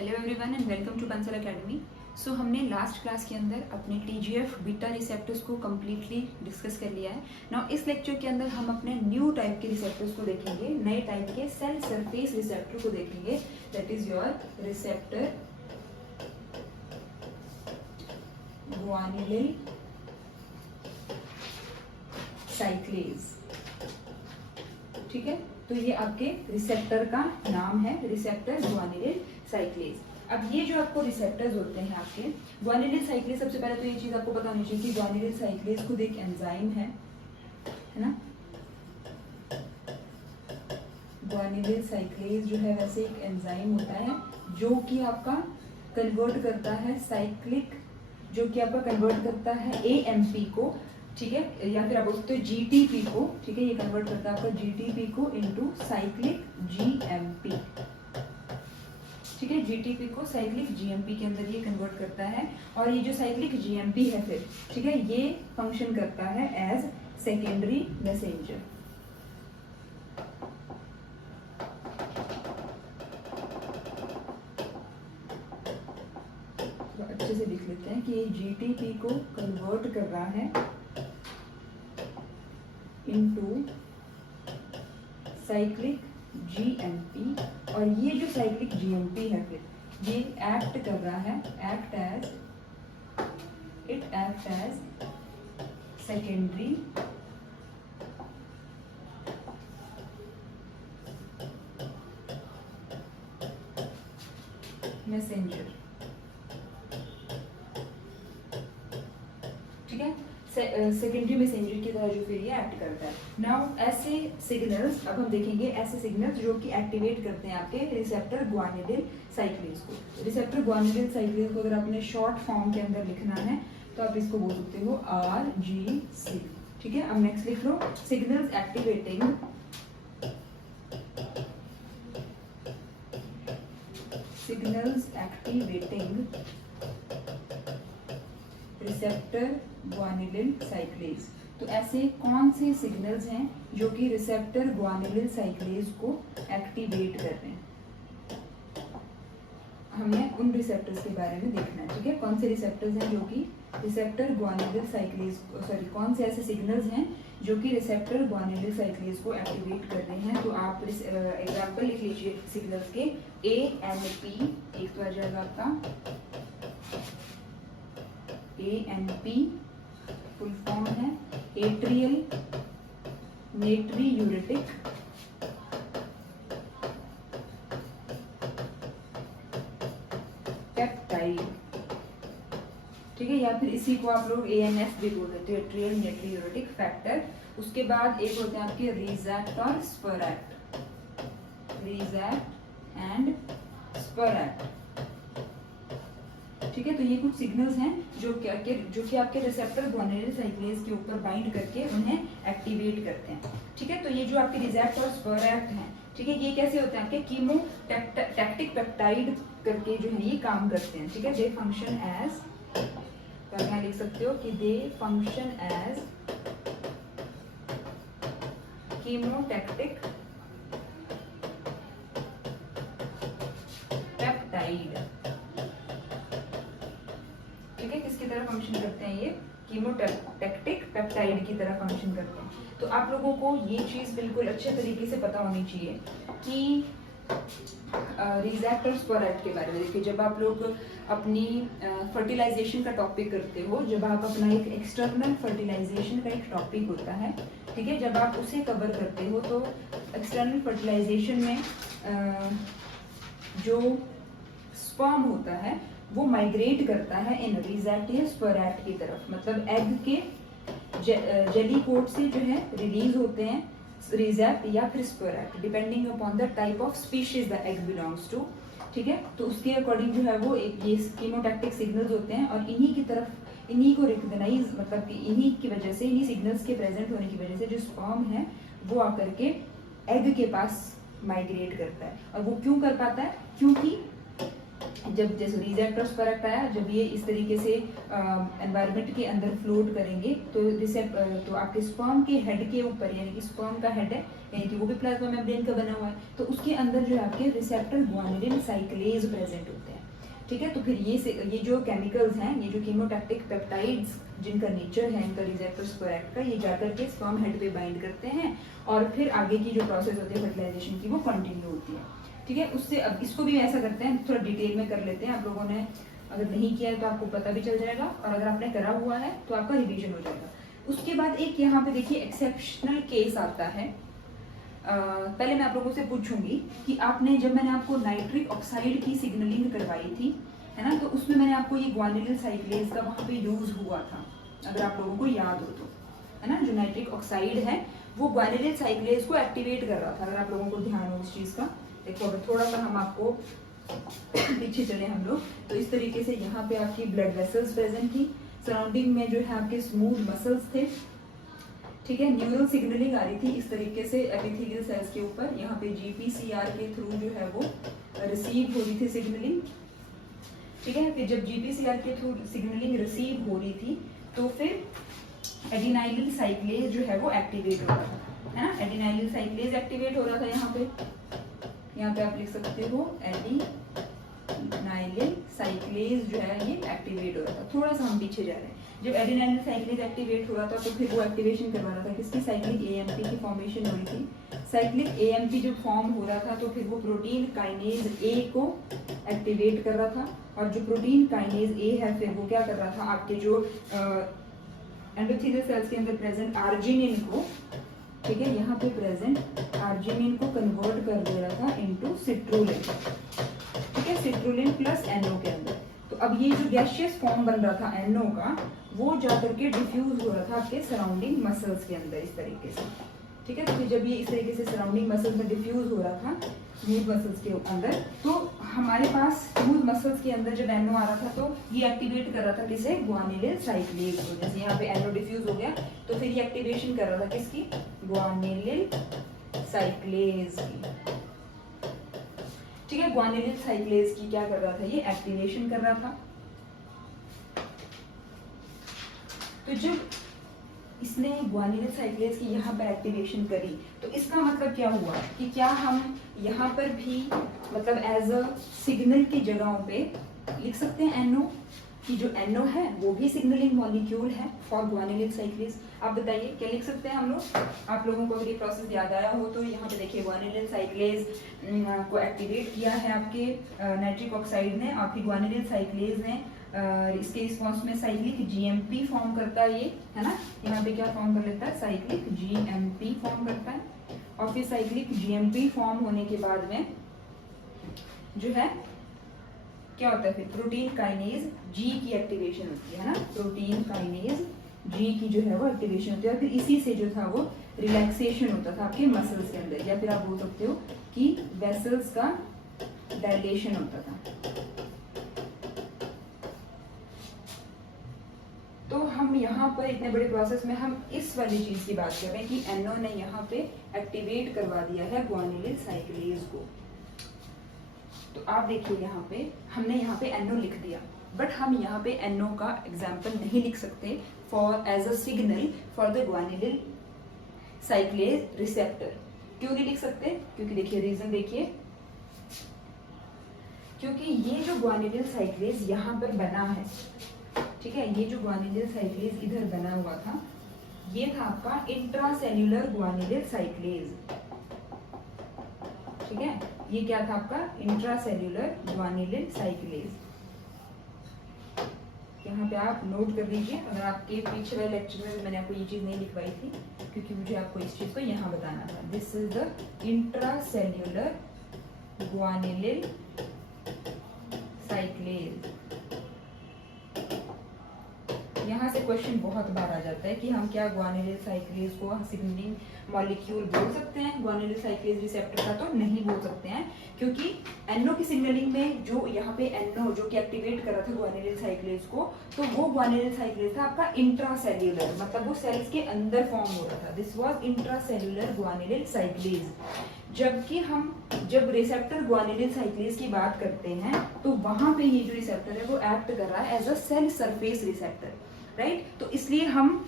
Hello everyone and welcome to Pencil Academy. So हमने last class के अंदर अपने टीजीएफ बीटा रिसेप्टर्स को कम्प्लीटली डिस्कस कर लिया है। नाउ इस लेक्चर के अंदर हम अपने न्यू टाइप के रिसेप्टर्स को देखेंगे, नए टाइप के सेल सरफेस रिसेप्टर को देखेंगे। That is your receptor guanylyl cyclase. ठीक है, तो ये आपके रिसेप्टर का नाम है, रिसेप्टर गुआनिलिल साइक्लेज। अब ये जो आपको रिसेप्टर्स होते हैं आपके गुआनिलिल साइक्लेज, सबसे पहले तो ये चीज आपको पता होनी चाहिए कि गुआनिलिल साइक्लेज खुद एक एंजाइम है ना। गुआनिलिल साइक्लेज जो है वैसे एक एंजाइम होता है जो कि आपका कन्वर्ट करता है साइक्लिक, जो कि आपका कन्वर्ट करता है एएमपी को, ठीक है, या फिर आप बोलते हो जीटीपी को। ठीक है, ये कन्वर्ट करता है आपका जीटीपी को इनटू साइक्लिक जीएमपी। ठीक है, जीटीपी को साइक्लिक जीएमपी के अंदर ये कन्वर्ट करता है। और ये जो साइक्लिक जीएमपी है फिर, ठीक है, ये फंक्शन करता है एज सेकेंडरी मैसेंजर। तो अच्छे से लिख लेते हैं कि ये जीटीपी को कन्वर्ट कर रहा है इनटू साइक्लिक जीएमपी। और ये जो साइक्लिक जीएमपी है फिर ये एक्ट कर रहा है, एक्ट एज सेकेंडरी मैसेंजर। ठीक है, सेकेंडरी मैसेंजर की तरह जो फिर ये एक्ट करता है। नाउ ऐसे सिग्नल्स, अब हम देखेंगे ऐसे सिग्नल्स जो कि एक्टिवेट करते हैं आपके रिसेप्टर गुआनिलिल साइक्लेज को। रिसेप्टर गुआनिलिल साइक्लेज को अगर आपने शॉर्ट फॉर्म के अंदर लिखना है तो आप इसको बोल सकते हो RGC। ठीक है, अब नेक्स्ट लिख लो, सिग्नल्स एक्टिवेटिंग रिसेप्टर गुआनिलिल साइक्लेज। तो ऐसे कौन से सिग्नल्स हैं जो कि रिसेप्टर गुआनिलिल साइक्लेज को एक्टिवेट कर रहे हैं, हमें उन रिसेप्टर्स के बारे में देखना है। ठीक है, कौन से रिसेप्टर्स हैं जो कि रिसेप्टर गुआनिलिल साइक्लेज, सॉरी कौन से ऐसे सिग्नल्स हैं जो कि रिसेप्टर गुआनिलिल साइक्लेज को एक्टिवेट कर रहे हैं। तो आप एग्जाम्पल लिख लीजिए सिग्नल्स के। ANP एक तो आ जाएगा आपका ANP, फुल फॉर्म है एट्रियल नेट्रीयूरेटिक पेप्टाइड। ठीक है, या फिर इसी को आप लोग ANF भी बोल देते हो, एट्रियल नेट्रीयूरेटिक फैक्टर। उसके बाद एक होते हैं आपके रिजैक्ट और स्परैक्ट, रिजैक्ट एंड स्परैक्ट। ठीक है, तो ये कुछ सिग्नल्स हैं जो कि आपके रिसेप्टर गुआनिलिल साइक्लेज के ऊपर बाइंड करके उन्हें एक्टिवेट करते हैं। ठीक है, तो ये जो आपके रिजैक्ट और स्परैक्ट हैं, ठीक है, ये कैसे होते हैं आपके कीमोटैक्टिक पेप्टाइड करके जो है ये काम करते हैं। ठीक है, दे फंक्शन एज, तो आप लिख सकते हो कि दे फंक्शन एज कीमोटैक्टिक पेप्टाइड। ठीक है, किसकी तरह फंक्शन करते हैं ये, कीमोटैक्टिक पेप्टाइड की तरह फंक्शन करते हैं। तो आप लोगों को ये चीज बिल्कुल अच्छे तरीके से पता होनी चाहिए कि रिजैक्ट और स्परैक्ट के बारे में। देखिए, जब आप लोग अपनी फर्टिलाइजेशन का टॉपिक करते हो, जब आप अपना एक एक्सटर्नल फर्टिलाइजेशन का एक टॉपिक होता है, ठीक है, जब आप उसे कवर करते हो तो एक्सटर्नल फर्टिलाइजेशन में जो स्पर्म होता है वो माइग्रेट करता है इन रिजैक्ट या स्परैक्ट की तरफ। मतलब एग के जेली कोट से जो है रिलीज होते हैं रिजैक्ट या फिर speract, depending upon the type of species the egg belongs to. ठीक है, तो उसके अकॉर्डिंग जो है वो एक ये कीमोटैक्टिक सिग्नल्स होते हैं। और इन्हीं की तरफ, इन्हीं को रिकॉग्नाइज, मतलब कि इन्हीं की वजह से, इन्हीं सिग्नल्स के प्रेजेंट होने की वजह से जो स्पर्म है वो आकर के एग के पास माइग्रेट करता है। और वो क्यों कर पाता है, क्योंकि जब जैसे रिजैक्ट और स्परैक्ट आया, जब ये इस तरीके से एनवायरनमेंट के अंदर फ्लोट करेंगे तो आपके स्पर्म के हेड के ऊपर, यानी कि स्पर्म का हेड है, यानी कि वो भी प्लाज्मा मेम्ब्रेन का बना हुआ है, तो उसके अंदर जो है आपके रिसेप्टर गुआनिलिल साइक्लेज प्रेजेंट होते हैं। ठीक है। तो फिर ये जो केमिकल्स हैं, ये जो कीमोटैक्टिक पेप्टाइड्स जिनका नेचर है इनका रिसेप्टर स्क्वायर का, ये जाकर के स्पर्म हेड पे बाइंड करते हैं और फिर आगे की जो प्रोसेस होती है फर्टिलाइजेशन की वो कंटिन्यू होती है। ठीक है, उससे अब इसको भी ऐसा करते हैं, थोड़ा डिटेल में कर लेते हैं। आप लोगों ने अगर नहीं किया है तो आपको पता भी चल जाएगा, और अगर आपने करा हुआ है तो आपका रिवीजन हो जाएगा। उसके बाद एक यहाँ पे देखिए एक्सेप्शनल केस आता है। पहले मैं आप लोगों से पूछूंगी कि आपने, जब मैंने आपको नाइट्रिक ऑक्साइड की सिग्नलिंग करवाई थी, है ना, तो उसमें मैंने आपको ये ग्वानिलिन साइक्लेज का वहाँ पे यूज हुआ था, अगर आप लोगों को याद हो तो, है ना। जो नाइट्रिक ऑक्साइड है वो ग्वानिलिन साइक्लेज को एक्टिवेट कर रहा था, अगर आप लोगों को ध्यान हो उस चीज का। देखो अगर थोड़ा सा हम आपको पीछे चले हम लोग, तो इस तरीके से यहाँ पे आपकी ब्लड वेसल्स प्रेजेंट थी, सराउंडिंग में जो है आपके स्मूथ मसल्स थे। ठीक है, न्यूरल सिग्नलिंग आ रही थी इस तरीके से एपिथेलियल सेल्स के ऊपर, यहाँ पे जीपीसीआर के थ्रू जो है वो रिसीव हो रही थी सिग्नलिंग। ठीक है, फिर जब जीपीसीआर के थ्रू सिग्नलिंग रिसीव हो रही थी तो फिर एडिनाइलिल साइक्लेज जो है वो एक्टिवेट हो रहा था, है ना। एडिनाइलिल साइक्लेज एक्टिवेट हो रहा था यहाँ पे आप लिख सकते हो एडिनाइलिल साइक्लेज जो है ये एक्टिवेट हो रहा था। थोड़ा सा हम पीछे जा रहे हैं। जब एडिनाइलिल साइक्लेज एक्टिवेट हो रहा था तो फिर वो एक्टिवेशन करवा रहा था किसकी, साइक्लिक एएमपी की फॉर्मेशन हो रही थी। साइक्लिक एएमपी जब फॉर्म हो रहा था तो फिर वो प्रोटीन काइनेज ए को एक्टिवेट कर रहा था, और जो प्रोटीन काइनेज ए है फिर वो क्या कर रहा था, आपके जो एंडोथेलियल सेल्स के अंदर प्रेजेंट आर्जिनिन को, ठीक है, यहाँ पे प्रेजेंट आर्जिनिन को कन्वर्ट कर दे रहा था इनटू सिट्रुलिन। ठीक है, सिट्रुलिन प्लस एनओ के अंदर। तो अब ये जो गैसियस फॉर्म बन रहा था एनओ का, वो जाकर के डिफ्यूज हो रहा था आपके सराउंडिंग मसल्स के अंदर इस तरीके से। ठीक है, तो फिर जब ये इस तरीके से सराउंडिंग मसल्स में डिफ्यूज हो रहा था स्मूथ मसल्स के अंदर, तो हमारे पास स्मूथ मसल्स के अंदर जब एनओ आ रहा था तो ये एक्टिवेट कर रहा था किसे, ग्वानिलिन साइक्लेज को। जैसे यहाँ पे एनओ डिफ्यूज हो गया तो फिर ये एक्टिवेशन कर रहा था किसकी, ग्वानिलिन साइक्लेज की। ठीक है, ग्वानिलिन साइक्लेज की क्या कर रहा था, ये एक्टिवेशन कर रहा था। तो जब इसने ग्वानिलिन साइक्लेज की यहाँ पर एक्टिवेशन करी तो इसका मतलब क्या हुआ कि क्या हम यहाँ पर भी मतलब एज अ सिग्नल की जगहों पे लिख सकते हैं एनओ, कि जो एनओ है वो भी सिग्नलिंग मॉलिक्यूल है फॉर ग्वानिलिन साइक्लेज। आप बताइए क्या लिख सकते हैं हम लोग। आप लोगों को अगर ये प्रोसेस याद आया हो तो यहाँ पे देखिए ग्वानिलिन साइक्लेज को एक्टिवेट किया है आपके नाइट्रिक ऑक्साइड ने, और फिर ग्वानिलिन साइक्लेज ने इसके रिस्पॉन्स में साइक्लिक जीएमपी फॉर्म करता है, ये है ना, यहाँ पे क्या फॉर्म कर लेता है, साइक्लिक जीएमपी फॉर्म करता है। और फिर साइक्लिक जीएमपी फॉर्म होने के बाद में जो है क्या होता है, फिर प्रोटीन काइनेज जी की एक्टिवेशन होती है ना, प्रोटीन काइनेज जी की जो है वो एक्टिवेशन होती है, और फिर इसी से जो था वो रिलैक्सेशन होता था आपके मसल्स के अंदर, या फिर आप बोल सकते हो कि वेसल्स का डायलेशन होता था। तो हम यहाँ पर इतने बड़े प्रोसेस में हम इस वाली चीज की बात कर रहे हैं कि एनओ ने यहाँ पे एक्टिवेट करवा दिया है ग्वानिलिन साइक्लेज को। तो आप देखिए यहाँ पे हमने यहाँ पे एनओ लिख दिया, बट हम यहाँ पे एनओ का एग्जाम्पल नहीं लिख सकते for as a signal for the guanylin cyclase receptor. क्यों नहीं लिख सकते, क्योंकि देखिए रीजन देखिए, क्योंकि ये जो ग्वानिलिन साइक्लेज यहाँ पर बना है, ठीक है, ये जो ग्वानिलिन साइक्लेज इधर बना हुआ था ये था आपका इंट्रासेल्यूलर ग्वानिलिन साइक्लेज। ठीक है, ये क्या था आपका इंट्रासेल्यूलर ग्वानिलिन साइक्लेज। यहाँ पे आप नोट कर लीजिए, अगर आपके पिछले वाले लेक्चर में मैंने आपको ये चीज नहीं लिखवाई थी क्योंकि मुझे आपको इस चीज को यहाँ बताना था। This is the intracellular guanylin cyclase. यहाँ से क्वेश्चन बहुत बार आ जाता है कि हम क्या ग्वानिलिन साइक्लेज को सिग्नलिंग मॉलिक्यूल बोल सकते हैं ग्वानिलिन साइक्लेज रिसेप्टर का, तो नहीं बोल सकते हैं, क्योंकि एनओ की सिग्नलिंग में जो यहाँ पे एनओ जो कि एक्टिवेट कर रहा था ग्वानिलिन साइक्लेज को, तो वो ग्वानिलिन साइक्लेज था आपका इंट्रासेल्यूलर, मतलब वो सेल्स के अंदर फॉर्म हो रहा था। This was intracellular guanylin cyclase. जबकि हम जब रिसेप्टर ग्वानिलिन साइक्लेज की बात करते हैं तो वहां पे ये जो रिसेप्टर है वो एक्ट कर रहा है as a cell surface receptor, right. तो इसलिए हम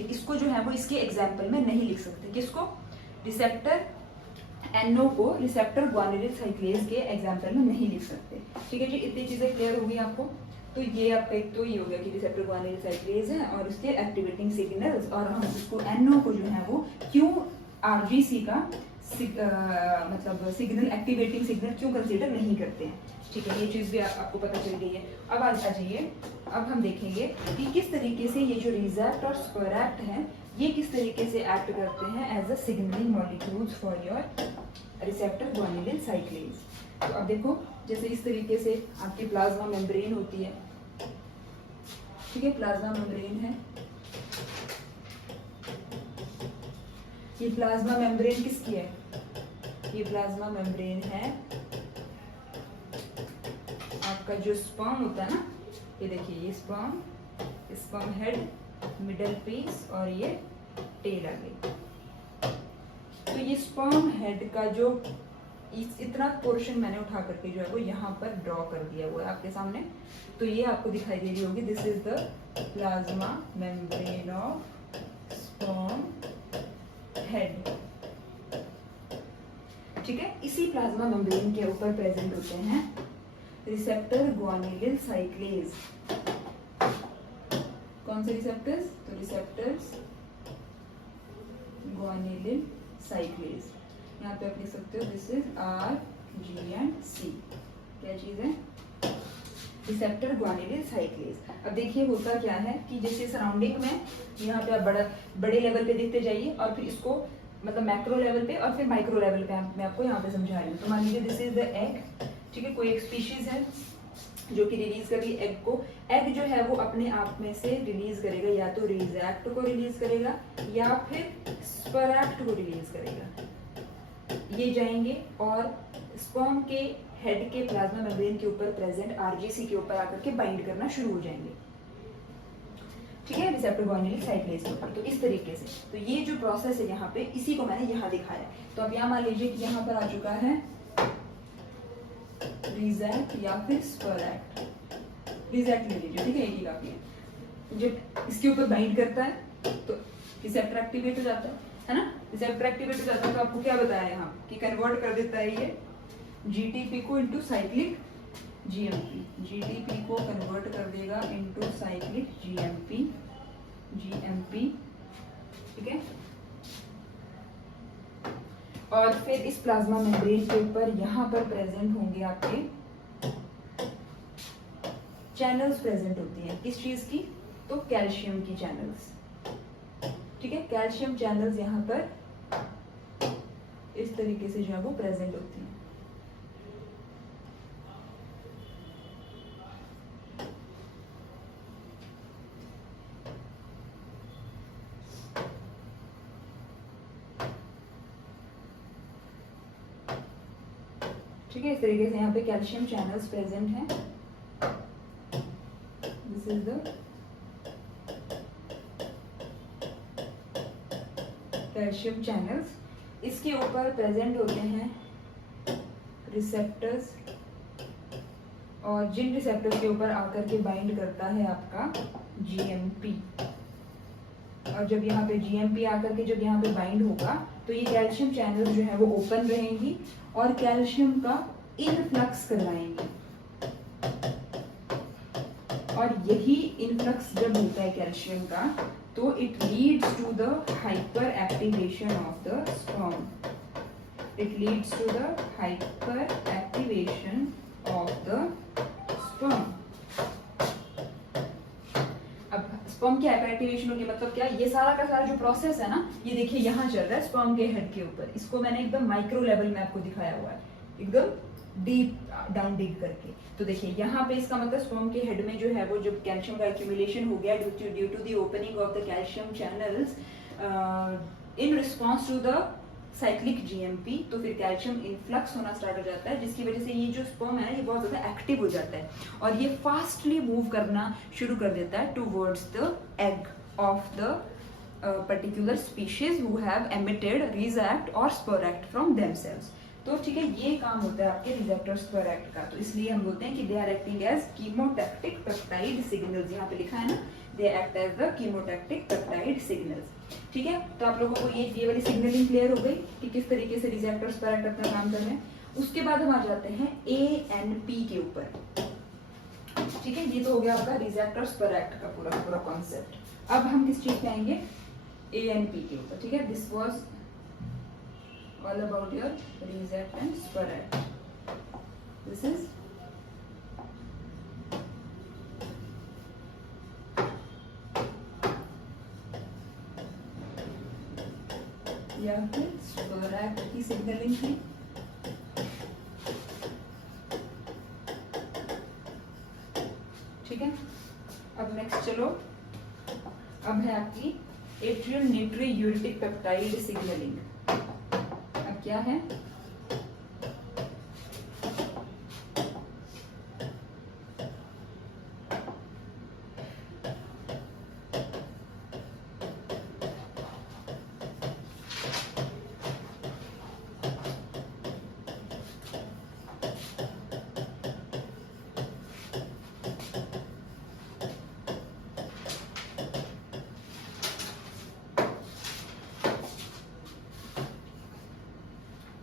इसको जो है वो इसके एग्जाम्पल में नहीं लिख सकते। किसको, रिसेप्टर NO को रिसेप्टर ग्वानिलिन साइक्लेज के एग्जाम्पल में नहीं लिख सकते। ठीक है जी, इतनी चीजें क्लियर होगी आपको। तो ये आपका एक तो ये हो गया कि रिसेप्टर ग्वानिलिन साइक्लेज है और उसके एक्टिवेटिंग सिग्नल्स, और हम उसको NO को जो है वो क्यों RGC का मतलब सिग्नल, एक्टिवेटिंग सिग्नल क्यों कंसीडर नहीं करते हैं। ठीक है, ये चीज भी आपको पता चल गई है। अब आ जाइए, अब हम देखेंगे कि किस तरीके से ये जो रिसेप्ट और स्पोरैक्ट है ये किस तरीके से एक्ट करते हैं as a signaling molecules for your receptor guanylin cyclase. तो अब देखो, जैसे इस तरीके से आपकी प्लाज्मा मेम्ब्रेन होती है। ठीक है, प्लाज्मा मेम्ब्रेन है, ये प्लाज्मा मेम्ब्रेन किसकी है, ये प्लाज्मा मेम्ब्रेन है आपका जो स्पर्म होता है ना, ये देखिए ये स्पर्म हेड, मिडल पीस और ये टेल आ गई। तो ये स्पर्म हेड का जो इतना पोर्शन मैंने उठा करके जो है वो यहाँ पर ड्रॉ कर दिया हुआ है आपके सामने। तो ये आपको दिखाई दे रही होगी, this is the plasma membrane of sperm head. ठीक है, इसी प्लाज्मा मेम्ब्रेन के ऊपर प्रेजेंट होते हैं रिसेप्टर ग्वानिलिन साइक्लेज। कौन से रिसेप्टर्स, तो रिसेप्टर्स ग्वानिलिन साइक्लेज। यहाँ पे आप लिख सकते हो दिस इज RGC। क्या चीज है, रिसेप्टर ग्वानिलिन साइक्लेज। अब देखिए होता क्या है कि जैसे सराउंडिंग में यहाँ पे आप बड़े लेवल पे देखते जाइए और फिर इसको मतलब मैक्रो लेवल पे और फिर माइक्रो लेवल पे मैं आपको यहाँ पे समझा रही हूँ। तो मान लीजिए दिस इज द एग। ठीक है, कोई एक स्पीशीज है जो कि रिलीज कर रही है एग को। एग जो है वो अपने आप में से रिलीज करेगा, या तो रिजेक्ट को रिलीज करेगा या फिर स्पोरैक्ट को रिलीज करेगा। ये जाएंगे और स्पर्म के हेड के प्लाज्मा मेम्ब्रेन के ऊपर प्रेजेंट RGC के ऊपर आकर के बाइंड करना शुरू हो जाएंगे। ठीक है, रिसेप्टर ग्वानिलिन साइक्लेज के ऊपर। तो इस तरीके से तो ये जो प्रोसेस है यहाँ पे, इसी को मैंने यहाँ दिखाया। तो अब यहाँ मान लीजिए कि यहाँ पर आ चुका है रिजेक्ट या फिर स्पोरैक्ट। रिजेक्ट ले लीजिए, ठीक है, ये काफी है। जब इसके ऊपर बाइंड करता है तो रिसेप्टर एक्टिवेट हो जाता है ना। रिसेप्टर एक्टिवेट हो जाता है तो आपको क्या बताया यहाँ कि कन्वर्ट कर देता है ये GTP को इनटू साइक्लिक GMP। GTP को कन्वर्ट कर देगा इनटू साइक्लिक GMP। ठीक है, और फिर इस प्लाज्मा मेम्ब्रेन के ऊपर यहाँ पर प्रेजेंट होंगे आपके चैनल्स प्रेजेंट होती हैं। किस चीज की, तो कैल्शियम की चैनल्स। ठीक है, कैल्शियम चैनल्स यहाँ पर इस तरीके से जो है वो प्रेजेंट होती हैं। ठीक है, इस तरीके से यहाँ पे कैल्शियम चैनल्स प्रेजेंट हैं। This is the calcium channels. इसके ऊपर प्रेजेंट होते हैं रिसेप्टर्स, और जिन रिसेप्टर्स के ऊपर आकर के बाइंड करता है आपका GMP। और जब यहाँ पे GMP आकर के जब यहाँ पे बाइंड होगा तो ये कैल्शियम चैनल जो है वो ओपन रहेंगी और कैल्शियम का इनफ्लक्स करवाएंगे। और यही इनफ्लक्स जब होता है कैल्शियम का तो it leads to the hyper activation of the sperm. It leads to the hyper activation of the sperm. अब स्पर्म की हाइपर एक्टिवेशन होगी मतलब क्या, ये सारा का सारा जो प्रोसेस है ना, ये देखिए यहाँ चल रहा है स्पर्म के हेड के ऊपर। इसको मैंने एकदम माइक्रो लेवल में आपको दिखाया हुआ है, एकदम डीप डाउन डिग करके। तो देखिए यहाँ पे इसका मतलब स्पर्म के हेड में जो है वो जब कैल्शियम का एक्यूमुलेशन हो गया due to the opening of the calcium channels in response to the cyclic GMP, तो फिर कैल्शियम इनफ्लक्स होना स्टार्ट हो जाता है, जिसकी वजह से ये जो स्पर्म है ना ये बहुत ज्यादा एक्टिव हो जाता है और ये फास्टली मूव करना शुरू कर देता है towards the egg of the particular species who have emitted reject और स्पोरैक्ट फ्रॉम देमसेल्व्स। तो ठीक है, ये काम होता है आपके रिजेक्ट और स्पोरैक्ट का। तो इसलिए हम बोलते हैं कि they are acting as chemotactic peptide signals. यहाँ पे लिखा है ना they act as the chemotactic peptide signals. ठीक है, तो आप लोगों को ये वाली सिग्नलिंग क्लियर हो गई कि किस तरीके से रिसेप्टर्स पर एक्ट अपना काम कर रहे हैं। उसके बाद हम आ जाते हैं ANP के ऊपर। ठीक है, ये तो हो गया आपका रिसेप्टर्स पर एक्ट का पूरा कॉन्सेप्ट। अब हम किस चीज पे आएंगे, ANP के ऊपर। ठीक है, this was all about your receptors पर एक्ट। दिस इज या फिर स्पर एक्ट की सिग्नलिंग थी। ठीक है, अब नेक्स्ट चलो, अब है आपकी एट्रियल न्यूट्रीयूरेटिक पेप्टाइड सिग्नलिंग। अब क्या है,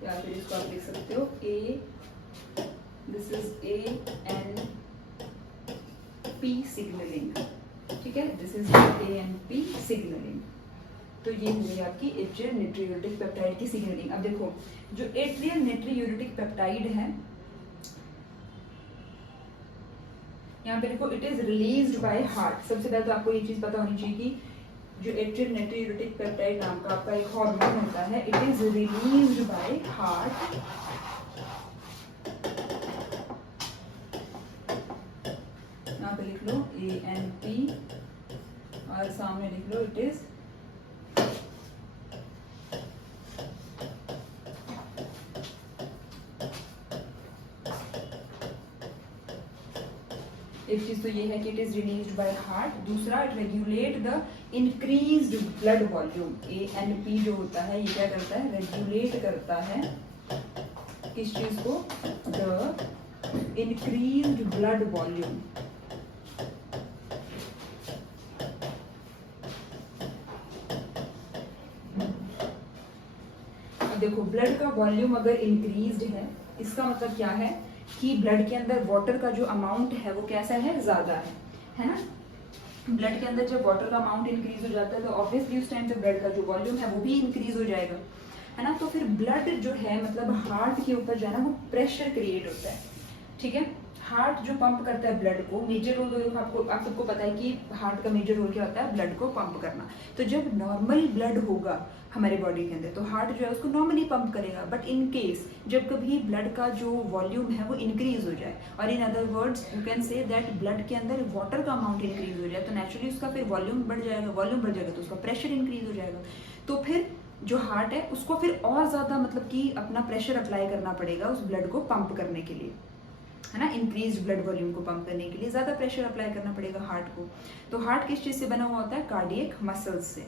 या फिर इसको आप लिख सकते हो दिस इज ANP सिग्नलिंग। ठीक है, दिस इज ANP सिग्नलिंग। तो ये हो गई आपकी एट्रियल न्यूट्रीयूरेटिक पेप्टाइड की सिग्नलिंग। अब देखो, जो एट्रियल न्यूट्रीयूरेटिक पेप्टाइड है, यहाँ पे देखो, it is released by heart. सबसे पहले तो आपको ये चीज पता होनी चाहिए कि जो एट्रियल न्यूट्रीयूरेटिक पेप्टाइड नाम का आपका एक हार्मोन होता है, it is released by heart. यहाँ पे लिख लो ANP और सामने लिख लो इट इज एक चीज तो ये है कि it is released by heart. दूसरा, it regulate the increased blood volume. ANP जो होता है ये क्या करता है, रेगुलेट करता है किस चीज को, द इंक्रीज्ड ब्लड वॉल्यूम। अब देखो, ब्लड का वॉल्यूम अगर इंक्रीज्ड है, इसका मतलब क्या है कि ब्लड के अंदर वाटर का जो अमाउंट है वो कैसा है, ज्यादा है ना। ब्लड के अंदर जब वाटर का अमाउंट इंक्रीज हो जाता है तो ऑब्वियसली उस टाइम पे ब्लड का जो वॉल्यूम है वो भी इंक्रीज हो जाएगा, है ना। तो फिर ब्लड जो है, मतलब हार्ट के ऊपर जो है ना, वो प्रेशर क्रिएट होता है। ठीक है, हार्ट जो पंप करता है ब्लड को, मेजर रोल तो आप सबको पता है कि हार्ट का मेजर रोल क्या होता है, ब्लड को पंप करना। तो जब नॉर्मल ब्लड होगा हमारे बॉडी के अंदर तो हार्ट जो है उसको नॉर्मली पंप करेगा। बट इन केस जब कभी ब्लड का जो वॉल्यूम है वो इंक्रीज हो जाए, और in other words you can say that blood के अंदर वाटर का अमाउंट इंक्रीज हो जाए, तो नेचुरली उसका फिर वॉल्यूम बढ़ जाएगा। वॉल्यूम बढ़ जाएगा तो उसका प्रेशर इंक्रीज हो जाएगा। तो फिर जो हार्ट है उसको फिर और ज्यादा, मतलब कि अपना प्रेशर अप्लाई करना पड़ेगा उस ब्लड को पंप करने के लिए, है ना। इंक्रीज ब्लड वॉल्यूम को पंप करने के लिए ज्यादा प्रेशर अप्लाई करना पड़ेगा हार्ट को। तो हार्ट किस चीज से बना हुआ होता है, कार्डियक मसल्स से।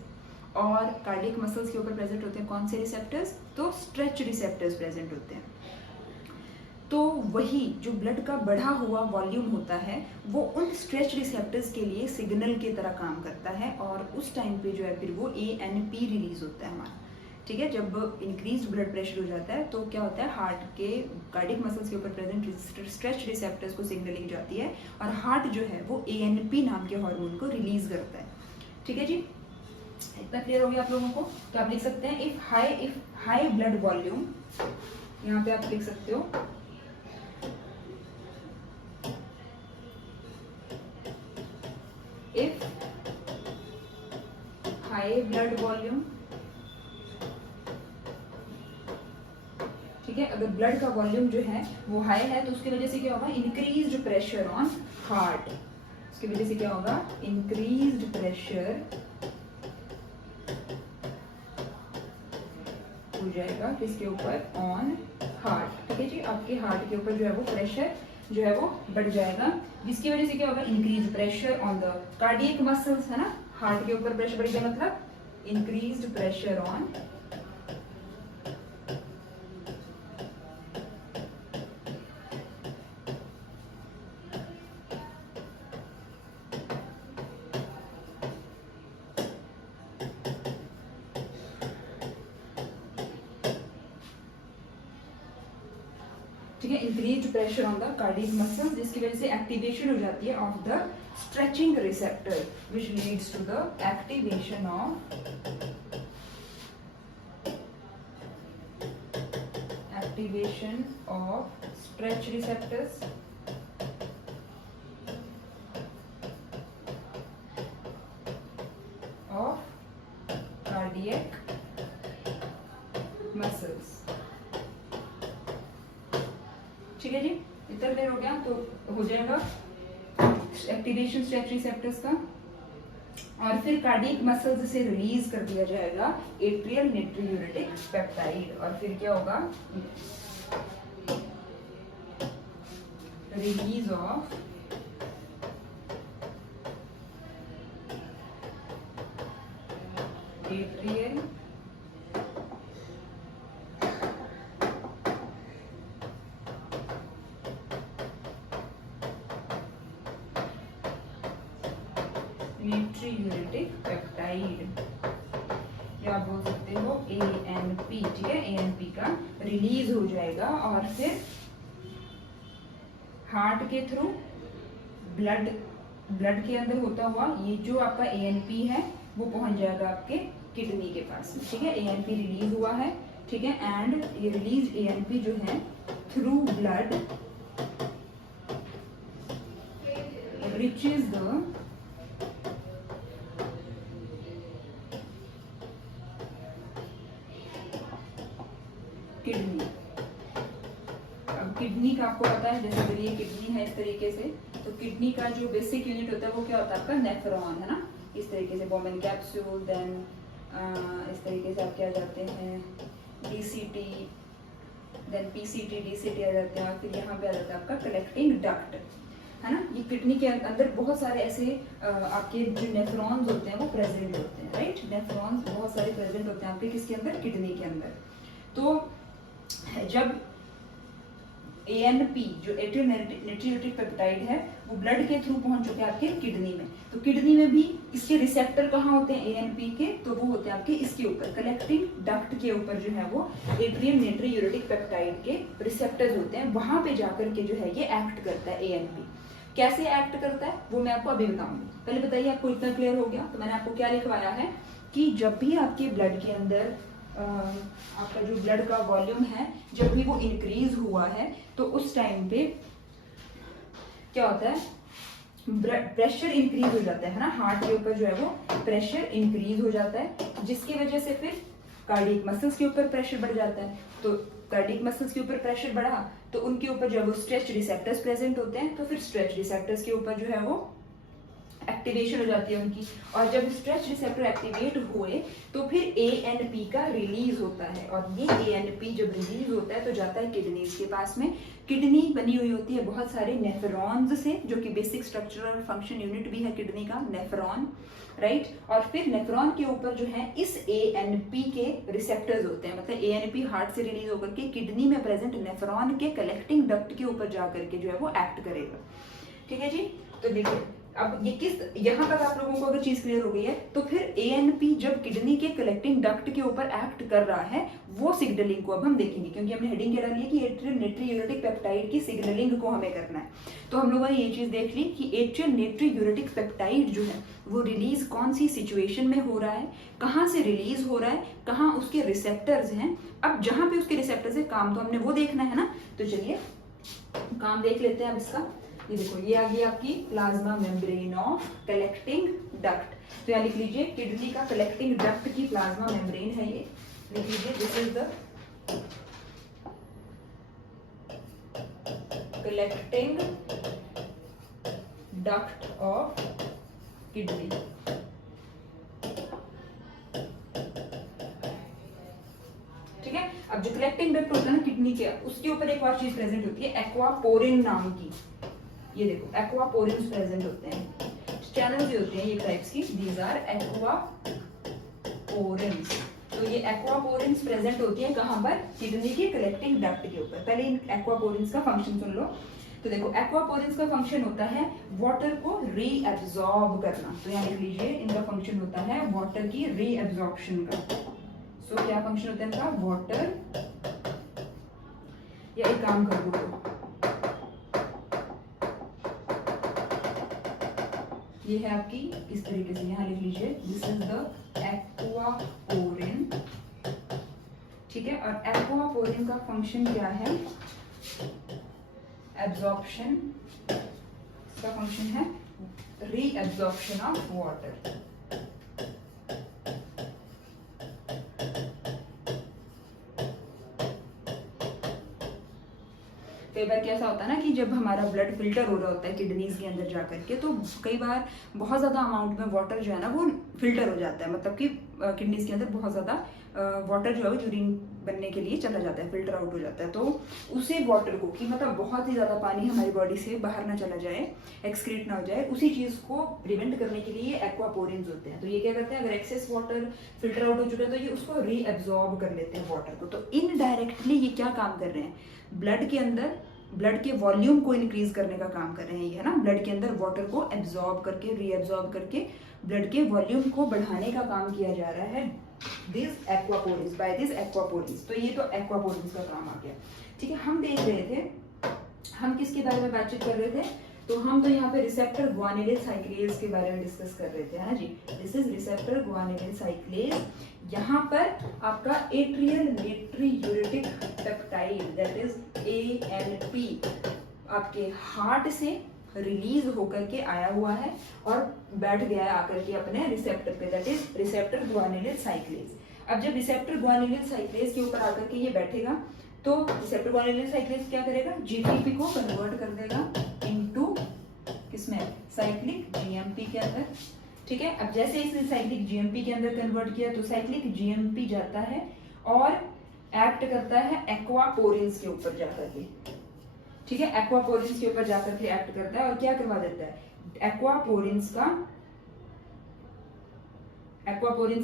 और कार्डियक मसल्स के ऊपर प्रेजेंट होते हैं कौन से रिसेप्टर्स, तो स्ट्रेच रिसेप्टर्स प्रेजेंट होते हैं। तो वही जो ब्लड का बढ़ा हुआ वॉल्यूम होता है वो उन स्ट्रेच रिसेप्टर्स के लिए सिग्नल की तरह काम करता है, और उस टाइम पे जो है फिर वो ANP रिलीज होता है हमारा। ठीक है, जब इंक्रीज ब्लड प्रेशर हो जाता है तो क्या होता है, हार्ट के कार्डियक मसल्स के ऊपर प्रेजेंट स्ट्रेच रिसेप्टर्स को सिग्नलिंग जाती है, और हार्ट जो है वो ANP नाम के हार्मोन को रिलीज करता है। ठीक है जी, इतना क्लियर हो गया आप लोगों को। तो आप लिख सकते हैं इफ हाई ब्लड वॉल्यूम, यहाँ पे आप लिख सकते हो इफ हाई ब्लड वॉल्यूम। ठीक है, अगर ब्लड का वॉल्यूम जो है वो हाई है तो उसकी वजह से क्या होगा, इंक्रीज्ड प्रेशर ऑन हार्ट। उसकी वजह से क्या होगा, इंक्रीज्ड प्रेशर हो जाएगा किसके ऊपर, ऑन हार्ट। ठीक है जी, आपके हार्ट के ऊपर जो है वो प्रेशर जो है वो बढ़ जाएगा, जिसकी वजह से क्या होगा, increase pressure on the cardiac muscles, है ना। हार्ट के ऊपर प्रेशर बढ़ गया मतलब इंक्रीज्ड प्रेशर ऑन ठीक है, increase pressure on the cardiac muscle, जिसकी वजह से एक्टिवेशन हो जाती है of the stretching receptor which leads to the activation of stretch receptors of cardiac muscles. ठीक है जी, इतना क्लियर हो गया। तो हो जाएगा एक्टिवेशन स्ट्रेच रिसेप्टर्स का, और फिर कार्डियक मसल्स से रिलीज कर दिया जाएगा एट्रियल नाइट्रोयूरेटिक पेप्टाइड, और फिर क्या होगा, रिलीज ऑफ एट्रियल नाइट्रोयूरेटिक पेप्टाइड, या आप बोल सकते हो ANP। ठीक है, ANP का रिलीज हो जाएगा, और फिर हार्ट के थ्रू ब्लड के अंदर होता हुआ ये जो आपका ANP है वो पहुंच जाएगा आपके किडनी के पास में। ठीक है, ANP रिलीज हुआ है। ठीक है, एंड ये रिलीज ANP जो है through blood reaches the kidney. अब किडनी का आपको पता है, जैसे अगर ये किडनी है इस तरीके से, तो किडनी का जो बेसिक यूनिट होता है वो क्या होता है आपका, नेफ्रॉन, है ना। इस तरीके से बोमेन कैप्सूल, देन इस तरीके से आप क्या जाते हैं DCT, देन PCT, DCT आ जाते हैं, और फिर यहाँ पे आ जाता है आपका कलेक्टिंग डक्ट, है ना। ये किडनी के अंदर बहुत सारे ऐसे आपके जो नेफ्रॉन्स होते हैं वो प्रेजेंट होते हैं, राइट। नेफ्रॉन्स बहुत सारे प्रेजेंट होते हैं आपके किसके अंदर, किडनी के अंदर। तो जब ANP जो एट्रियल नाइट्रोयूरेटिक पेप्टाइड है वो ब्लड के थ्रू पहुंच चुके हैं आपके किडनी में, तो किडनी में भी इसके रिसेप्टर कहाँ होते हैं ANP के, तो वो होते हैं आपके इसके ऊपर कलेक्टिंग डक्ट के ऊपर जो है वो एट्रियल नाइट्रोयूरेटिक पेप्टाइड के रिसेप्टर्स होते हैं, वहां पे जाकर के जो है ये एक्ट करता है ANP। कैसे एक्ट करता है वो मैं आपको अभी बताऊंगी, पहले बताइए आपको इतना क्लियर हो गया। तो मैंने आपको क्या लिखवाया है कि जब भी आपके ब्लड के अंदर आपका जो ब्लड का वॉल्यूम है जब भी वो इंक्रीज हुआ है, तो उस टाइम पे क्या होता है, प्रेशर इंक्रीज हो जाता है ना, हार्ट के ऊपर जो है वो प्रेशर इंक्रीज हो जाता है, जिसकी वजह से फिर कार्डियक मसल्स के ऊपर प्रेशर बढ़ जाता है। तो कार्डियक मसल्स के ऊपर प्रेशर बढ़ा तो उनके ऊपर जब वो स्ट्रेच रिसेप्टर्स प्रेजेंट होते हैं, तो फिर स्ट्रेच रिसेप्टर्स के ऊपर जो है वो एक्टिवेशन हो जाती है उनकी, और जब स्ट्रेच रिसेप्टर एक्टिवेट हुए तो फिर ANP का रिलीज होता है, और ये ANP जब रिलीज होता है तो जाता है किडनीज के पास में। किडनी बनी हुई होती है बहुत सारे नेफ्रॉन्स से, जो कि बेसिक स्ट्रक्चर और फंक्शन यूनिट भी है किडनी का, नेफ्रॉन, राइट। और फिर नेफ्रॉन के ऊपर जो है इस ANP के रिसेप्टर्स होते हैं, मतलब ANP हार्ट से रिलीज होकर के किडनी में प्रेजेंट नेफ्रॉन के कलेक्टिंग डक्ट के ऊपर जाकर के जो है वो एक्ट करेगा। ठीक है जी, तो देखिए अब ये यहाँ तक आप लोगों को अगर चीज क्लियर हो गई है, तो फिर ANP जब किडनी के कलेक्टिंग डक्ट के ऊपर एक्ट कर रहा है वो सिग्नलिंग को अब हम देखेंगे, क्योंकि हमने हेडिंग क्या डाली है कि एट्रियल नाइट्रोयूरेटिक पेप्टाइड की सिग्नलिंग को हमें करना है। तो हम लोगों ने ये चीज देख ली कि एट्रियल नाइट्रोयूरेटिक पेप्टाइड जो है वो रिलीज कौन सी सिचुएशन में हो रहा है, कहाँ से रिलीज हो रहा है, कहाँ उसके रिसेप्टर्स हैं। अब जहां पे उसके रिसेप्टर्स है काम तो हमने वो देखना है ना, तो चलिए काम देख लेते हैं अब इसका। ये देखो, ये आ गई आपकी plasma membrane of collecting duct. तो यहाँ लिख लीजिए किडनी का कलेक्टिंग डक्ट की प्लाज्मा मेम्ब्रेन है, ये लिख लीजिए, this is the collecting duct of kidney. ठीक है, अब जो कलेक्टिंग डक्ट होता है ना किडनी के, उसके ऊपर एक और चीज प्रेजेंट होती है एक्वापोरिन नाम की। ये देखो एक्वापोरिन्स प्रेजेंट होते हैं, चैनल्स भी होते हैं ये टाइप्स की, दीज आर एक्वापोरिन्स। तो ये एक्वापोरिन्स प्रेजेंट होती है कहां पर, किडनी के कलेक्टिंग डक्ट के ऊपर। पहले इन एक्वापोरिन्स का फंक्शन सुन लो। तो देखो एक्वापोरिन्स का फंक्शन होता है वाटर को रीअब्सॉर्ब करना। तो यहाँ लिख लीजिए इनका फंक्शन होता है वाटर की रीअब्सॉर्प्शन का। सो क्या फंक्शन होता है इनका, वाटर या एक काम कर दो, ये है आपकी इस तरीके से, यहाँ लिख लीजिए दिस इज द एक्वापोरिन, ठीक है। और एक्वापोरिन का फंक्शन क्या है, एब्जॉर्प्शन, इसका फंक्शन है रीएब्जॉर्प्शन ऑफ वाटर। कई बार कैसा होता है ना कि जब हमारा ब्लड फिल्टर हो रहा होता है किडनीज के अंदर जा करके, तो कई बार बहुत ज़्यादा अमाउंट में वाटर जो है ना वो फिल्टर हो जाता है, मतलब कि किडनीज के अंदर बहुत ज़्यादा वाटर जो है वो यूरिन बनने के लिए चला जाता है, फिल्टर आउट हो जाता है। तो उसी वाटर को कि मतलब बहुत ही ज़्यादा पानी हमारी बॉडी से बाहर ना चला जाए, एक्सक्रीट ना हो जाए, उसी चीज़ को प्रिवेंट करने के लिए एक्वापोरिन्स होते हैं। तो ये क्या करते हैं, अगर एक्सेस वाटर फिल्टर आउट हो चुका है तो ये उसको रीएब्जॉर्ब कर लेते हैं वाटर को। तो इनडायरेक्टली ये क्या काम कर रहे हैं, ब्लड के अंदर ब्लड के वॉल्यूम को इंक्रीज करने का काम कर रहे हैं, ये है ना, ब्लड के अंदर वाटर को एब्जॉर्ब करके रीएब्जॉर्ब करके ब्लड के वॉल्यूम को बढ़ाने का काम किया जा रहा है this aquaporins, by this aquaporins. तो ये तो एक्वापोरिन्स का काम आ गया, ठीक है। हम देख रहे थे, हम किसके बारे में बातचीत कर रहे थे, तो हम तो यहाँ पे रिसेप्टर ग्वानिलिन साइक्लेज के बारे में डिस्कस कर रहे थे, है ना जी। This is receptor guanylin cyclase. यहाँ पर आपका atrial natriuretic peptide that is ANP आपके हार्ट से रिलीज होकर के आया हुआ है और बैठ गया है आकर के अपने रिसेप्टर पे, दैट इज रिसेप्टर ग्वानिलिन साइक्लेज। अब जब रिसेप्टर ग्वानिलिन साइक्लेज के ऊपर आकर के ये बैठेगा तो रिसेप्टर ग्वानिलिन साइक्लेज क्या करेगा, GTP को कन्वर्ट कर देगा इनटू किसमें, साइक्लिक GMP के अंदर, ठीक है। अब जैसे इसने साइक्लिक GMP के अंदर कन्वर्ट किया तो साइक्लिक GMP जाता है और एक्ट करता है एक्वापोरिन्स के ऊपर जाकर के, ठीक है। एक्वापोरिन्स के ऊपर जाकर के एक्ट करता है और क्या करवा देता है, एक्वापोरिन्स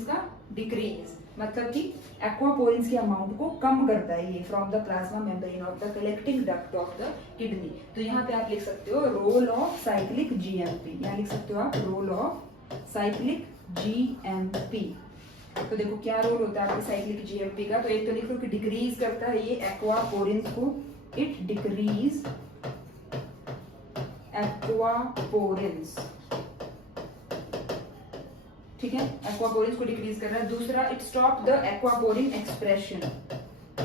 का डिक्रीज, मतलब कि एक्वापोरिन्स के अमाउंट को कम करता है ये from the plasma membrane of the collecting duct of the kidney. तो यहाँ पे आप लिख सकते हो रोल ऑफ साइक्लिक GMP, यहाँ लिख सकते हो आप रोल ऑफ साइक्लिक GMP। तो देखो क्या रोल होता है आपके साइक्लिक GMP का, तो एक तो लिखो कि डिक्रीज करता है ये एक्वापोरिन्स को, इट डिक्रीज एक्वापोरिन्स, ठीक है, एक्वापोरिन्स को डिक्रीज कर रहा है। दूसरा, it stop the aquaporin expression,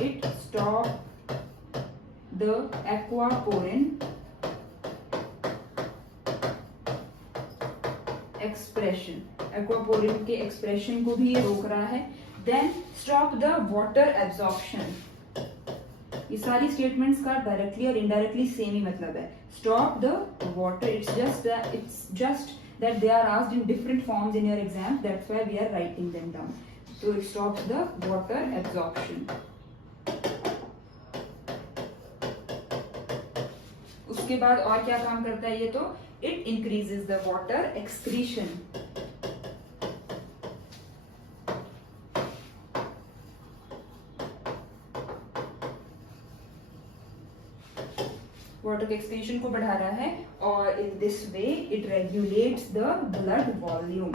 it stop the aquaporin expression, aquaporin के एक्सप्रेशन को भी ये रोक रहा है। Then stop the water absorption, ये सारी स्टेटमेंट्स का डायरेक्टली और इनडायरेक्टली सेम ही मतलब है। Stop the water, it's just that they are asked in different forms in your exam, that's why we are writing them down. So it stops the water absorption. उसके बाद और क्या काम करता है ये, तो it increases the water excretion. Water के एक्सपेंशन को बढ़ा रहा है और in this way it regulates the blood volume.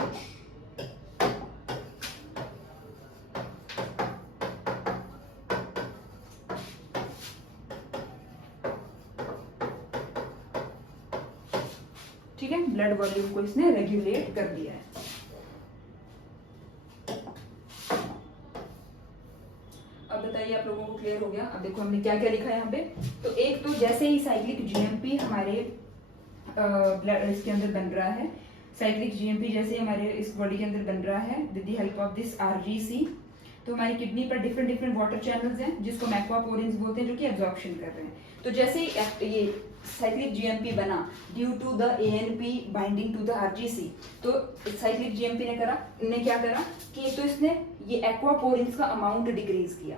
ठीक है, ब्लड वॉल्यूम को इसने रेगुलेट कर दिया है। अब बताइए आप लोगों को क्लियर हो गया। अब देखो हमने क्या क्या लिखा है यहाँ पे, तो एक तो जैसे ही साइक्लिक GMP हमारे ब्लड इसके अंदर बन रहा है, साइक्लिक GMP जैसे हमारे इस बॉडी के अंदर बन रहा है with the help of this RGC, तो हमारी किडनी पर डिफरेंट डिफरेंट वाटर चैनल्स हैं जिसको हम एक्वापोरिन्स बोलते हैं, जो कि एब्जॉर्प्शन कर रहे हैं। तो जैसे ही ये साइक्लिक GMP बना due to the ANP binding to the RGC, तो साइक्लिक GMP ने क्या करा कि तो इसने ये एक्वापोरिन्स का अमाउंट डिक्रीज किया,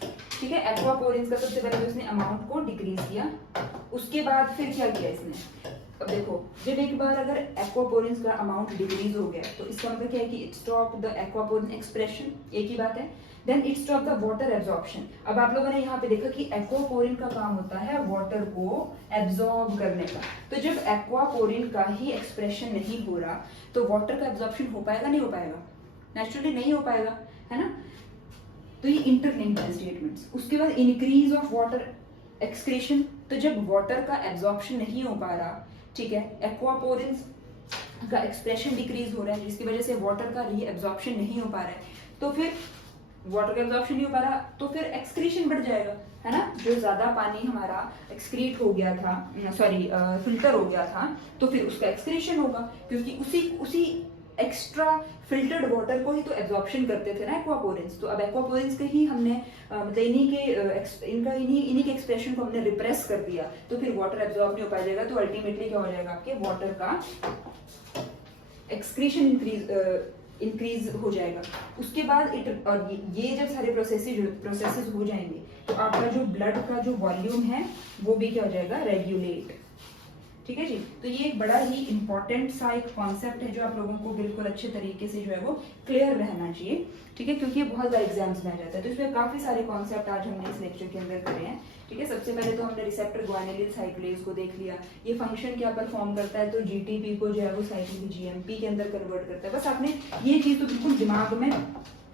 ठीक है। एक्वापोरिन्स का सबसे पहले तो इसने अमाउंट को डिक्रीज किया, उसके बाद फिर क्या किया इसने, अब देखो जब एक बार अगर एक्वापोरिन्स का अमाउंट डिक्रीज हो गया तो इसका मतलब क्या है कि it stop the aquaporin expression, एक ही बात है। Then it stop the water absorption. अब आप लोगों ने यहाँ पे देखा कि एक्वापोरिन का काम होता है वाटर को एब्जॉर्ब करने का, तो जब एक्वापोरिन का ही एक्सप्रेशन नहीं हो रहा तो वाटर का एब्जॉर्प्शन हो पाएगा, नहीं हो पाएगा, नेचुरली नहीं हो पाएगा, है ना। तो ये इंटरलिंक्ड है स्टेटमेंट्स। उसके बाद इंक्रीज ऑफ वाटर एक्सक्रीशन, तो जब वाटर का एब्जॉर्प्शन नहीं हो पा रहा, ठीक है, एक्वापोरेंस का एक्सप्रेशन डिक्रीज हो रहा है जिसकी वजह से वाटर का री एब्जॉर्प्शन नहीं हो पा रहा है, तो फिर वाटर का एब्जॉर्प्शन नहीं हो पा रहा तो फिर एक्सक्रीशन बढ़ जाएगा, है ना। जो ज्यादा पानी हमारा एक्सक्रीट हो गया था, सॉरी फिल्टर हो गया था, तो फिर उसका एक्सक्रीशन होगा, क्योंकि उसी एक्स्ट्रा फिल्टर्ड वाटर को ही तो एब्जॉर्प्शन करते थे ना एक्वापोरेंस। तो अब एक्वापोरेंस के ही हमने मतलब इन्हीं के एक्सप्रेशन को हमने रिप्रेस कर दिया, तो फिर वाटर एब्जॉर्ब नहीं हो पाएगा, तो अल्टीमेटली क्या हो जाएगा, आपके वाटर का एक्सक्रीशन इंक्रीज हो जाएगा। उसके बाद और ये जब सारे प्रोसेसेस हो जाएंगे तो आपका जो ब्लड का जो वॉल्यूम है वो भी क्या हो जाएगा, रेगुलेट। ठीक है जी। तो ये एक बड़ा ही इंपॉर्टेंट सा एक कॉन्सेप्ट है जो आप लोगों को बिल्कुल अच्छे तरीके से जो है वो क्लियर रहना चाहिए, ठीक है, क्योंकि ये बहुत बार एग्जाम्स में आ जाता है। तो इसमें काफी सारे कॉन्सेप्ट आज हमने इस लेक्चर के अंदर करे हैं, ठीक है। सबसे पहले तो हमने रिसेप्टर ग्वानिलिन साइक्लेज को देख लिया, ये फंक्शन क्या परफॉर्म करता है, तो जीटीपी को जो है वो साइक्लिक जीएमपी के अंदर कन्वर्ट करता है। बस आपने ये चीज तो बिल्कुल दिमाग में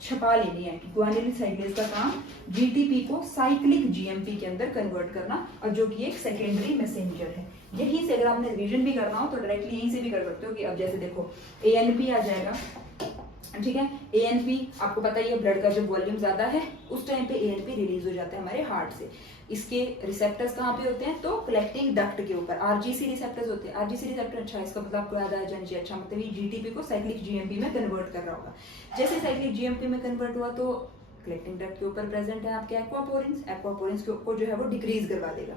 छपा लेनी है कि ग्वानिलिन साइक्लेज का काम जीटीपी को साइक्लिक जीएमपी के अंदर कन्वर्ट करना, और जो कि एक सेकेंडरी मैसेंजर है। यहीं से अगर आपने रिवीजन भी करना हो तो डायरेक्टली यहीं से भी कर सकते हो कि अब जैसे देखो एएनपी आ जाएगा, ठीक है। एएनपी आपको पता ही है, ब्लड का जब वॉल्यूम ज्यादा है उस टाइम पे एएनपी रिलीज हो जाता है हमारे हार्ट से। इसके रिसेप्टर्स कहाँ पे होते हैं, तो कलेक्टिंग डक्ट के ऊपर आरजीसी रिसेप्टर्स होते हैं। आरजीसी रिसेप्टर, अच्छा इसका मतलब आपको याद आ जाना चाहिए, अच्छा मतलब ये जीटीपी को साइक्लिक जीएमपी में कन्वर्ट कर रहा होगा। जैसे साइक्लिक जीएमपी में कन्वर्ट हुआ तो कलेक्टिंग डक्ट के ऊपर प्रेजेंट है आपके एक्वापोरेंस, एक्वापोरेंस को जो है वो डिक्रीज करवा देगा।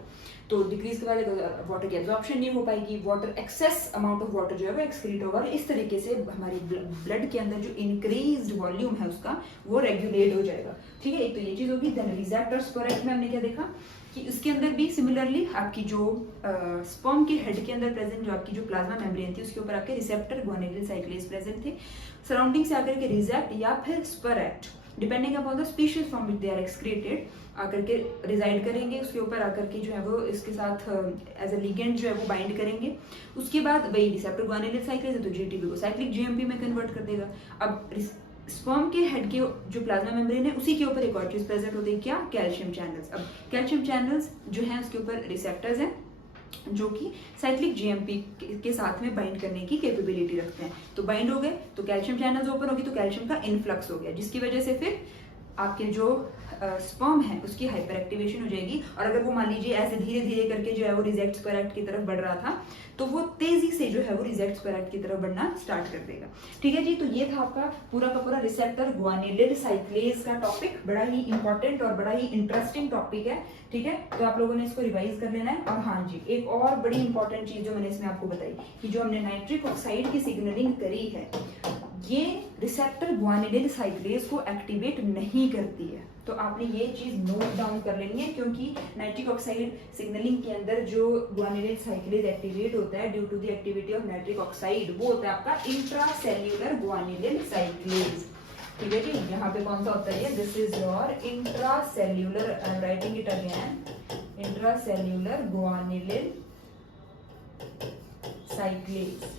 तो डिक्रीज करवा देगा, वाटर की एब्जॉर्प्शन नहीं हो पाएगी, water excess amount of water जो है वो एक्सक्रीट होगा, और इस तरीके से हमारी ब्लड के अंदर जो इंक्रीज्ड वॉल्यूम है उसका वो रेगुलेट हो जाएगा, ठीक है। एक तो ये चीज होगी। देन रिसेप्टर स्पोरेट में हमने क्या देखा कि इसके अंदर भी सिमिलरली आपकी जो स्पर्म के हेड के अंदर प्रेजेंट जो आपकी जो प्लाज्मा मेम्ब्रेन थी उसके ऊपर आपके रिसेप्टर ग्वानिलिन साइक्लेज प्रेजेंट थे। सराउंडिंग से आकर के रिसेप्ट या फिर speract depending upon the species from which they are excreted आकर के रिजाइड करेंगे, उसके ऊपर आकर के जो है वो इसके साथ एज अ लिगेंड जो है वो बाइंड करेंगे। उसके बाद वही रिसेप्टर ग्वानिलिन साइक्लेज है तो जीटीपी को साइक्लिक जीएमपी में कन्वर्ट कर देगा। अब स्पर्म के हेड के जो प्लाज्मा मेम्ब्रेन है उसी के ऊपर एक और चीज प्रेजेंट होती है, क्या, कैल्शियम चैनल्स। अब कैल्शियम चैनल्स जो है उसके ऊपर रिसेप्टर्स हैं जो कि साइक्लिक जीएमपी के साथ में बाइंड करने की कैपेबिलिटी रखते हैं। तो बाइंड हो गए तो कैल्शियम चैनल्स ओपन होगी तो कैल्शियम का इनफ्लक्स हो गया, जिसकी वजह से फिर आपके जो स्पर्म है उसकी हाइपर एक्टिवेशन हो जाएगी। और अगर वो मान लीजिए ऐसे धीरे धीरे करके जो है वो रिजेक्ट स्पोरेट की तरफ बढ़ रहा था तो वो तेजी से जो है वो रिजेक्ट स्पोरेट की तरफ बढ़ना स्टार्ट कर देगा, ठीक है जी। तो ये था आपका पूरा का पूरा रिसेप्टर ग्वानिलिन साइक्लेज का टॉपिक, बड़ा ही इंपॉर्टेंट और बड़ा ही इंटरेस्टिंग टॉपिक है, ठीक है। तो आप लोगों ने इसको रिवाइज कर लेना है। और हाँ जी, एक और बड़ी इंपॉर्टेंट चीज जो मैंने इसमें आपको बताई कि जो हमने नाइट्रिक ऑक्साइड की सिग्नलिंग करी है ये रिसेप्टर ग्वानिलिन साइक्लेज को एक्टिवेट नहीं करती है। तो आपने ये चीज नोट डाउन कर लेनी है, क्योंकि नाइट्रिक ऑक्साइड सिग्नलिंग के अंदर जो ग्वानिलिन साइक्लेज एक्टिवेट होता है due to the activity of nitric oxide वो होता है आपका इंट्रासेल्यूलर ग्वानिलिन साइक्लेज, ठीक है जी। यहाँ पे कौन सा होता है, this is your intracellular, I am writing it again, intracellular guanylin cyclase,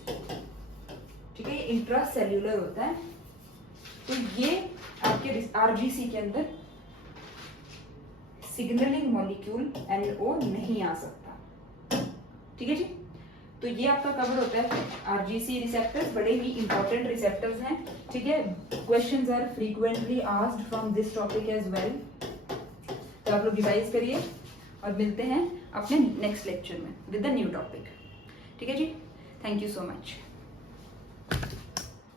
ठीक है। इंट्रासेल्यूलर होता है तो ये आपके आरजीसी के अंदर सिग्नलिंग मॉलिक्यूल NO नहीं आ सकता, ठीक है जी। तो ये आपका कवर होता है आरजीसी रिसेप्टर्स, बड़े ही इंपॉर्टेंट रिसेप्टर्स हैं, ठीक है। Questions are frequently asked from this topic as well. तो आप लोग रिवाइज करिए और मिलते हैं अपने नेक्स्ट लेक्चर में विद द न्यू टॉपिक, ठीक है जी। Thank you so much.